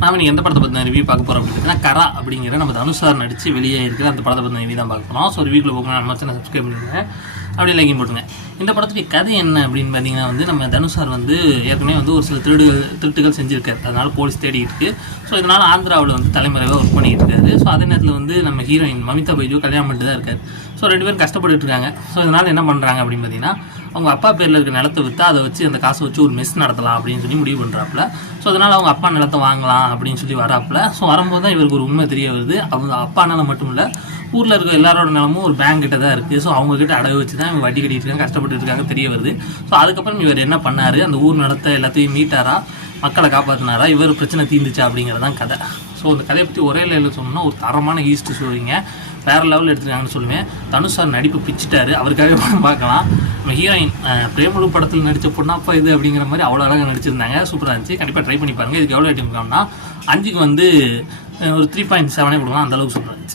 நாம் நீங்கள் எந்த படத்தை பற்றின ரிவ்யூ பார்க்க போகிறோம் அப்படின்னு பார்த்தீங்கன்னா கரா அப்படிங்கிற நம்ம தனுஷ் சார் நடித்து வெளியே இருக்கிற அந்த படத்தை பற்றின ரிவ்யூ தான் பார்க்க போகிறோம். ஸோ ரிவ்யூக்குள்ள போகணும் நம்ம சேனல் சப்ஸ்கிரைப் பண்ணுங்க, அப்படி லைக்கிங் போட்டுங்க. இந்த படத்துடைய கதை என்ன அப்படின்னு பார்த்தீங்கன்னா நம்ம தனுஷ் சார் ஏற்கனவே ஒரு சில திருட்டுகள் செஞ்சுருக்காரு. அதனால் போலீஸ் தேடிட்டு இருக்கு. ஸோ இதனால் ஆந்திராவில் தலைமறைவாக ஒர்க் பண்ணிட்டு இருக்காரு. ஸோ அதே நேரத்தில் நம்ம ஹீரோயின் மமிதா பைஜு கல்யாணம் பண்ணிட்டு தான் இருக்காரு. ஸோ 2 பேரும் கஷ்டப்பட்டு இருக்காங்க. ஸோ இதனால் என்ன பண்ணுறாங்க அப்படின்னு பார்த்தீங்கன்னா அவங்க அப்பா பேரில் இருக்க நிலத்தை விற்று அதை வச்சு அந்த காசை வச்சு ஒரு மெஸ் நடத்தலாம் அப்படின்னு சொல்லி முடிவு பண்ணுறாப்புல. ஸோ அதனால் அவங்க அப்பா நிலத்தை வாங்கலாம் அப்படின்னு சொல்லி வராப்புல. ஸோ வரும்போது தான் இவருக்கு ஒரு உண்மை தெரிய வருது. அவங்க அப்பா நிலம் மட்டும் இல்லை, ஊரில் இருக்க எல்லாரோட நிலமும் ஒரு பேங்க் கிட்ட தான் இருக்குது. ஸோ அவங்ககிட்ட அடகு வச்சு தான் இவங்க வட்டி கட்டிட்டு இருக்காங்க, கஷ்டப்பட்டு இருக்காங்க தெரிய வருது. ஸோ அதுக்கப்புறம் இவர் என்ன பண்ணார், அந்த ஊர் நிலத்தை எல்லாத்தையும் மீட்டாரா, மக்களை காப்பாற்றினாரா, இவர் பிரச்சனை தீர்ந்துச்சா அப்படிங்கிறதான் கதை. ஸோ அந்த கதையை பற்றி ஒரே லைனில் சொன்னோம்னா ஒரு தரமான ஹிஸ்ட்ரி சொல்லுவீங்க, வேறு லெவலில் எடுத்துருக்காங்கன்னு சொல்லுவேன். தனுஷ் சார் நடிப்பு பிச்சுட்டாரு, அவருக்காக பார்க்கலாம். நம்ம ஹீரோயின் பிரேமலு படத்தில் நடித்த பொண்ணாப்பா இது அப்படிங்கிற மாதிரி அவ்வளோ அழகாக நடிச்சிருந்தாங்க. சூப்பராக இருந்துச்சு. கண்டிப்பாக ட்ரை பண்ணி பாருங்கள். இதுக்கு எவ்வளோ ஐட்டம் இருக்காங்கன்னா 5க்கு ஒரு 3.7 கொடுக்கலாம், அந்தளவுக்கு சூப்பராக இருந்துச்சு.